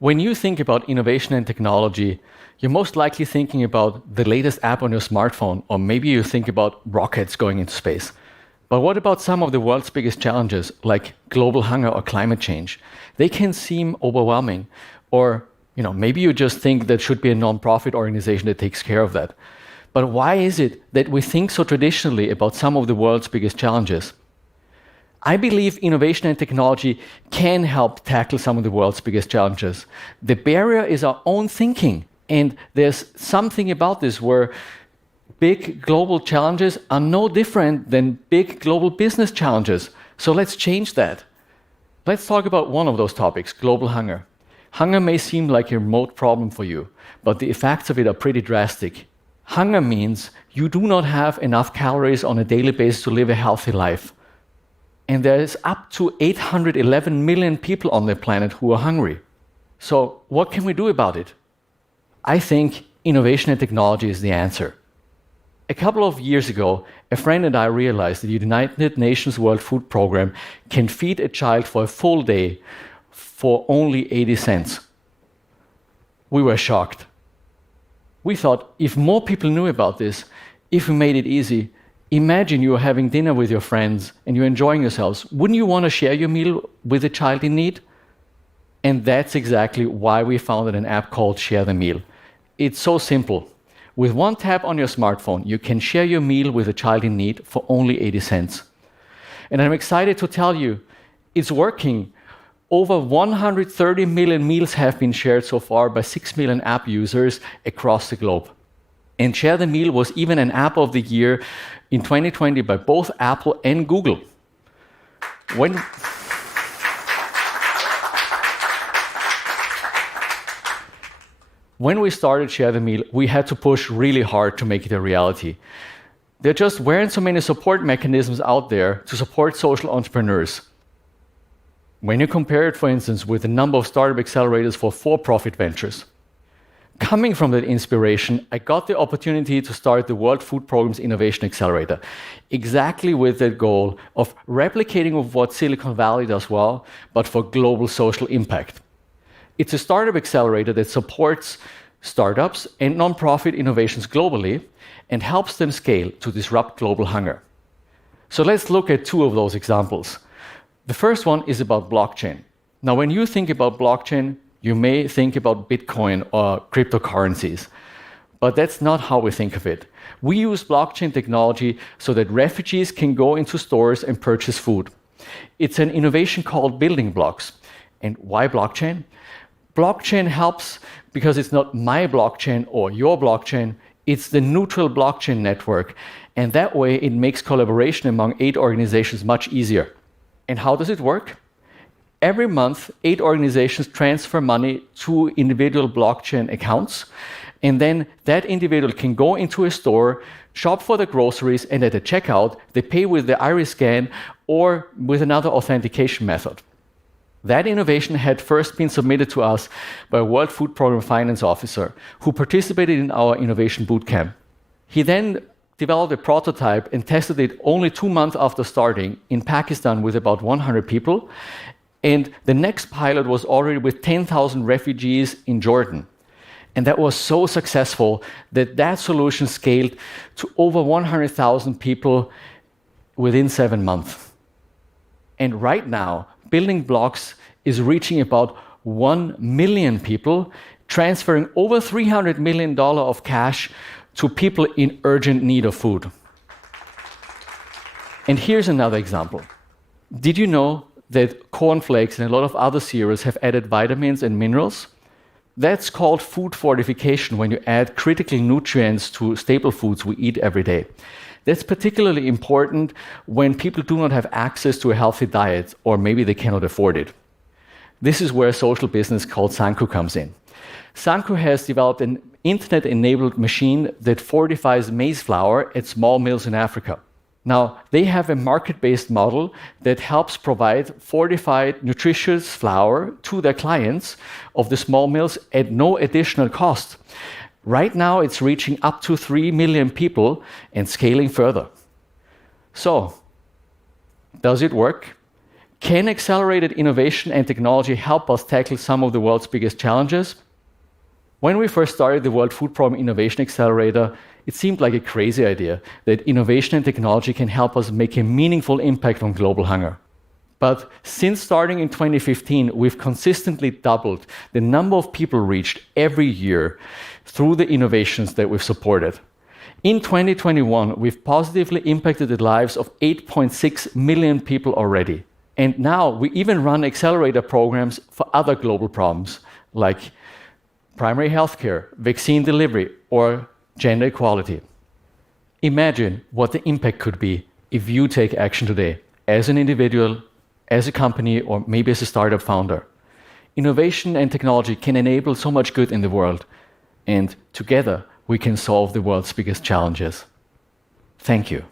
When you think about innovation and technology, you're most likely thinking about the latest app on your smartphone, or maybe you think about rockets going into space. But what about some of the world's biggest challenges, like global hunger or climate change? They can seem overwhelming, or maybe you just think there should be a non-profit organization that takes care of that. But why is it that we think so traditionally about some of the world's biggest challenges? I believe innovation and technology can help tackle some of the world's biggest challenges. The barrier is our own thinking, and there's something about this where big global challenges are no different than big global business challenges. So let's change that. Let's talk about one of those topics, global hunger. Hunger may seem like a remote problem for you, but the effects of it are pretty drastic. Hunger means you do not have enough calories on a daily basis to live a healthy life. And there is up to 811 million people on the planet who are hungry. So what can we do about it? I think innovation and technology is the answer. A couple of years ago, a friend and I realized that the United Nations World Food Programme can feed a child for a full day for only 80 cents. We were shocked. We thought, if more people knew about this, if we made it easy, imagine you are having dinner with your friends and you're enjoying yourselves. Wouldn't you want to share your meal with a child in need? And that's exactly why we founded an app called Share the Meal. It's so simple. With one tap on your smartphone, you can share your meal with a child in need for only 80 cents. And I'm excited to tell you, it's working. Over 130 million meals have been shared so far by 6 million app users across the globe. And Share the Meal was even an App of the Year in 2020 by both Apple and Google. When we started Share the Meal, we had to push really hard to make it a reality. There just weren't so many support mechanisms out there to support social entrepreneurs. When you compare it, for instance, with the number of startup accelerators for for-profit ventures. Coming from that inspiration, I got the opportunity to start the World Food Programme's Innovation Accelerator, exactly with the goal of replicating what Silicon Valley does well, but for global social impact. It's a startup accelerator that supports startups and nonprofit innovations globally and helps them scale to disrupt global hunger. So let's look at two of those examples. The first one is about blockchain. Now, when you think about blockchain, you may think about Bitcoin or cryptocurrencies, but that's not how we think of it. We use blockchain technology so that refugees can go into stores and purchase food. It's an innovation called building blocks. And why blockchain? Blockchain helps because it's not my blockchain or your blockchain, it's the neutral blockchain network. And that way it makes collaboration among 8 organizations much easier. And how does it work? Every month, 8 organizations transfer money to individual blockchain accounts, and then that individual can go into a store, shop for the groceries, and at the checkout, they pay with the iris scan or with another authentication method. That innovation had first been submitted to us by a World Food Programme finance officer who participated in our innovation bootcamp. He then developed a prototype and tested it only 2 months after starting in Pakistan with about 100 people. And the next pilot was already with 10,000 refugees in Jordan. And that was so successful that that solution scaled to over 100,000 people within 7 months. And right now, Building Blocks is reaching about 1 million people, transferring over $300 million of cash to people in urgent need of food. And here's another example. Did you know that cornflakes and a lot of other cereals have added vitamins and minerals? That's called food fortification when you add critical nutrients to staple foods we eat every day. That's particularly important when people do not have access to a healthy diet, or maybe they cannot afford it. This is where a social business called Sanku comes in. Sanku has developed an internet-enabled machine that fortifies maize flour at small mills in Africa. Now, they have a market-based model that helps provide fortified, nutritious flour to their clients of the small mills at no additional cost. Right now, it's reaching up to 3 million people and scaling further. So, does it work? Can accelerated innovation and technology help us tackle some of the world's biggest challenges? When we first started the World Food Programme Innovation Accelerator, it seemed like a crazy idea that innovation and technology can help us make a meaningful impact on global hunger. But since starting in 2015, we've consistently doubled the number of people reached every year through the innovations that we've supported. In 2021, we've positively impacted the lives of 8.6 million people already. And now we even run accelerator programs for other global problems, like primary healthcare, vaccine delivery, or gender equality. Imagine what the impact could be if you take action today, as an individual, as a company, or maybe as a startup founder. Innovation and technology can enable so much good in the world, and together we can solve the world's biggest challenges. Thank you.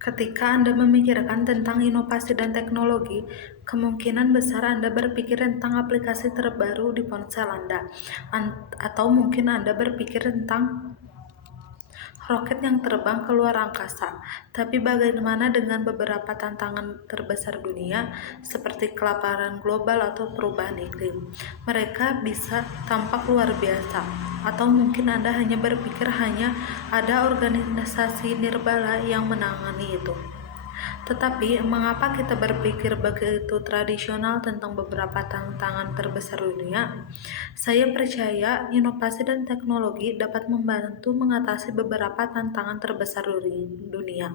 Ketika Anda memikirkan tentang inovasi dan teknologi, kemungkinan besar Anda berpikir tentang aplikasi terbaru di ponsel Anda, atau mungkin Anda berpikir tentang roket yang terbang ke luar angkasa. Tapi bagaimana dengan beberapa tantangan terbesar dunia, seperti kelaparan global atau perubahan iklim? Mereka bisa tampak luar biasa, atau mungkin Anda hanya berpikir hanya ada organisasi nirbala yang menangani itu. Tetapi, mengapa kita berpikir begitu tradisional tentang beberapa tantangan terbesar dunia? Saya percaya inovasi dan teknologi dapat membantu mengatasi beberapa tantangan terbesar dunia.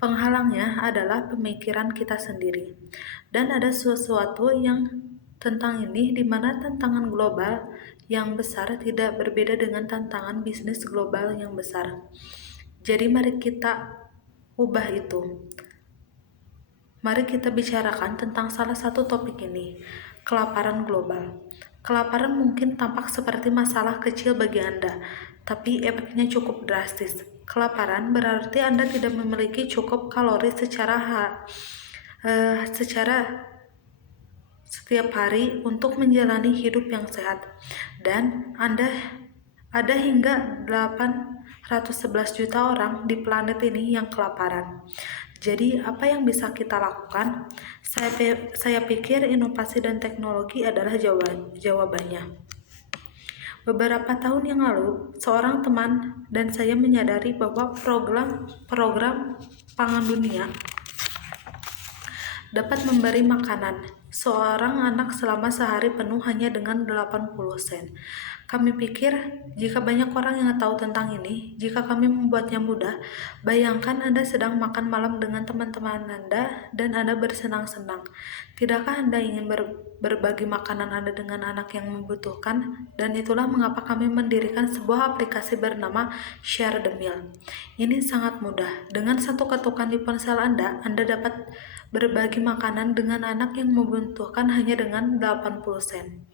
Penghalangnya adalah pemikiran kita sendiri. Dan ada sesuatu yang tentang ini di mana tantangan global yang besar tidak berbeda dengan tantangan bisnis global yang besar. Jadi mari kita ubah itu. Mari kita bicarakan tentang salah satu topik ini, kelaparan global. Kelaparan mungkin tampak seperti masalah kecil bagi Anda, tapi efeknya cukup drastis. Kelaparan berarti Anda tidak memiliki cukup kalori secara setiap hari untuk menjalani hidup yang sehat. Dan ada hingga 811 juta orang di planet ini yang kelaparan. Jadi, apa yang bisa kita lakukan? Saya pikir inovasi dan teknologi adalah jawabannya. Beberapa tahun yang lalu, seorang teman dan saya menyadari bahwa program pangan dunia dapat memberi makanan seorang anak selama sehari penuh hanya dengan 80 sen. Kami pikir, jika banyak orang yang tahu tentang ini, jika kami membuatnya mudah, bayangkan Anda sedang makan malam dengan teman-teman Anda dan Anda bersenang-senang. Tidakkah Anda ingin berbagi makanan Anda dengan anak yang membutuhkan? Dan itulah mengapa kami mendirikan sebuah aplikasi bernama Share the Meal. Ini sangat mudah. Dengan satu ketukan di ponsel Anda dapat berbagi makanan dengan anak yang membutuhkan hanya dengan 80 sen.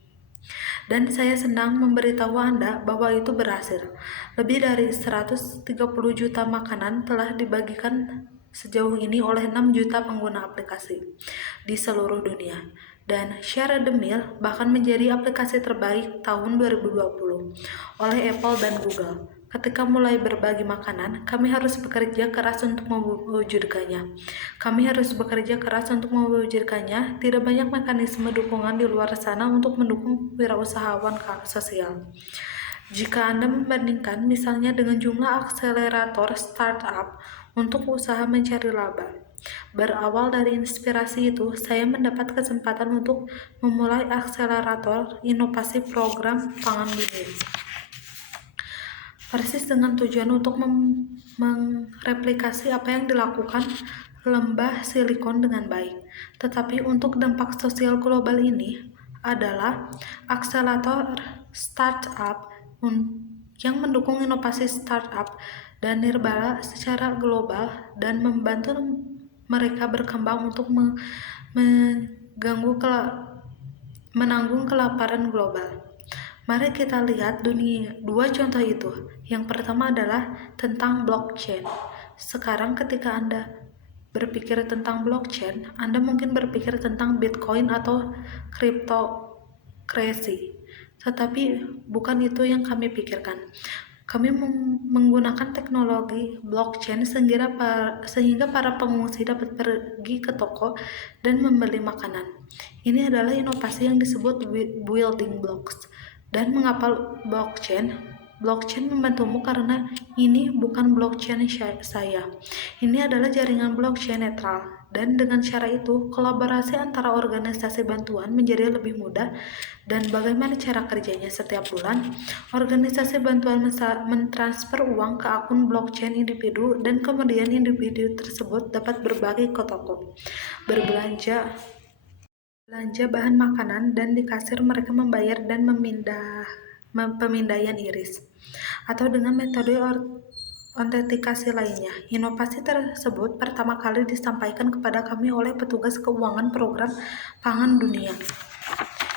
Dan saya senang memberitahu Anda bahwa itu berhasil. Lebih dari 130 juta makanan telah dibagikan sejauh ini oleh 6 juta pengguna aplikasi di seluruh dunia. Dan Share the Meal bahkan menjadi aplikasi terbaik tahun 2020 oleh Apple dan Google. Ketika mulai berbagi makanan, kami harus bekerja keras untuk mewujudkannya. Tidak banyak mekanisme dukungan di luar sana untuk mendukung wirausahawan sosial. Jika Anda membandingkan misalnya dengan jumlah akselerator startup untuk usaha mencari laba. Berawal dari inspirasi itu, saya mendapat kesempatan untuk memulai akselerator inovasi program pangan dunia. Persis dengan tujuan untuk mereplikasi apa yang dilakukan lembah silikon dengan baik. Tetapi untuk dampak sosial global ini adalah akselerator startup yang mendukung inovasi startup dan nirbala secara global dan membantu mereka berkembang untuk menanggung kelaparan global. Mari kita lihat dua contoh itu. Yang pertama adalah tentang blockchain. Sekarang ketika Anda berpikir tentang blockchain, Anda mungkin berpikir tentang Bitcoin atau cryptocurrency. Tetapi bukan itu yang kami pikirkan. Kami menggunakan teknologi blockchain sehingga para pengungsi dapat pergi ke toko dan membeli makanan. Ini adalah inovasi yang disebut building blocks. Dan mengapa blockchain? Blockchain membantumu karena ini bukan blockchain saya. Ini adalah jaringan blockchain netral. Dan dengan cara itu, kolaborasi antara organisasi bantuan menjadi lebih mudah. Dan bagaimana cara kerjanya? Setiap bulan, organisasi bantuan mentransfer uang ke akun blockchain individu dan kemudian individu tersebut dapat berbagi ke toko, belanja bahan makanan, dan di kasir mereka membayar dan pemindaian iris, atau dengan metode autentikasi lainnya. Inovasi tersebut pertama kali disampaikan kepada kami oleh petugas keuangan program pangan dunia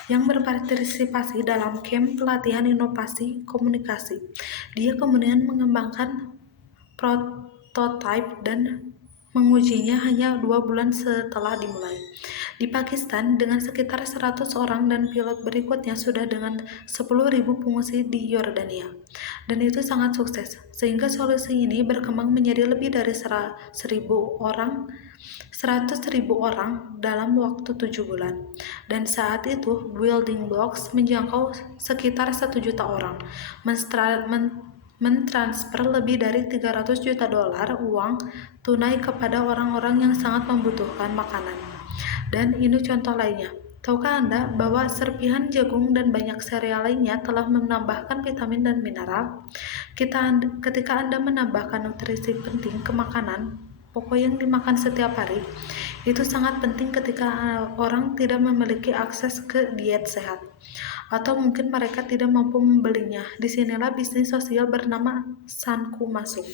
yang berpartisipasi dalam camp pelatihan inovasi komunikasi. Dia kemudian mengembangkan prototipe dan mengujinya hanya 2 bulan setelah dimulai. Di Pakistan, dengan sekitar 100 orang dan pilot berikutnya sudah dengan 10.000 pengungsi di Yordania. Dan itu sangat sukses, sehingga solusi ini berkembang menjadi lebih dari 100.000 orang dalam waktu 7 bulan. Dan saat itu, Building Blocks menjangkau sekitar 1 juta orang, mentransfer lebih dari 300 juta dolar uang tunai kepada orang-orang yang sangat membutuhkan makanan. Dan ini contoh lainnya. Tahukah Anda bahwa serpihan jagung dan banyak sereal lainnya telah menambahkan vitamin dan mineral? Ketika Anda menambahkan nutrisi penting ke makanan pokok yang dimakan setiap hari, itu sangat penting ketika orang tidak memiliki akses ke diet sehat, atau mungkin mereka tidak mampu membelinya. Disinilah bisnis sosial bernama Sanku masuk.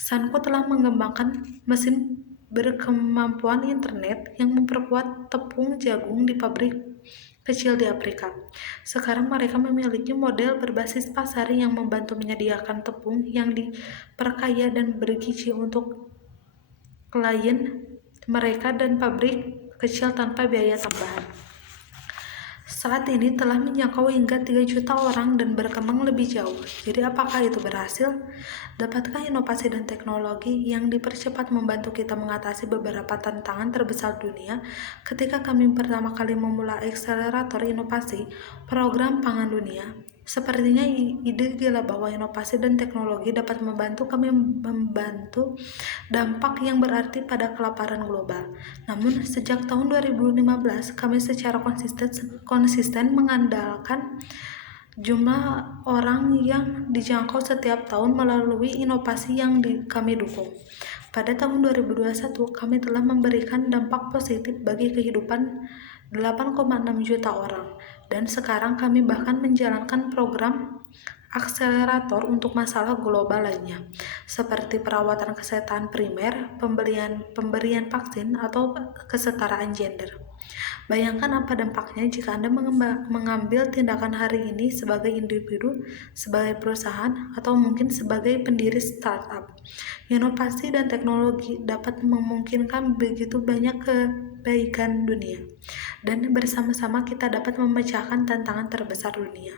Sanku telah mengembangkan mesin berkemampuan internet yang memperkuat tepung jagung di pabrik kecil di Afrika. Sekarang mereka memiliki model berbasis pasar yang membantu menyediakan tepung yang diperkaya dan bergizi untuk klien mereka dan pabrik kecil tanpa biaya tambahan. Saat ini telah menjangkau hingga 3 juta orang dan berkembang lebih jauh. Jadi apakah itu berhasil? Dapatkah inovasi dan teknologi yang dipercepat membantu kita mengatasi beberapa tantangan terbesar dunia? Ketika kami pertama kali memulai akselerator inovasi program pangan dunia, sepertinya ide gila bahwa inovasi dan teknologi dapat membantu kami membantu dampak yang berarti pada kelaparan global. Namun, sejak tahun 2015, kami secara konsisten mengandalkan jumlah orang yang dijangkau setiap tahun melalui inovasi yang kami dukung. Pada tahun 2021, kami telah memberikan dampak positif bagi kehidupan 8,6 juta orang, dan sekarang kami bahkan menjalankan program akselerator untuk masalah global lainnya, seperti perawatan kesehatan primer, pemberian vaksin, atau kesetaraan gender. Bayangkan apa dampaknya jika Anda mengambil tindakan hari ini sebagai individu, sebagai perusahaan, atau mungkin sebagai pendiri startup. Inovasi dan teknologi dapat memungkinkan begitu banyak kebaikan dunia, dan bersama-sama kita dapat memecahkan tantangan terbesar dunia.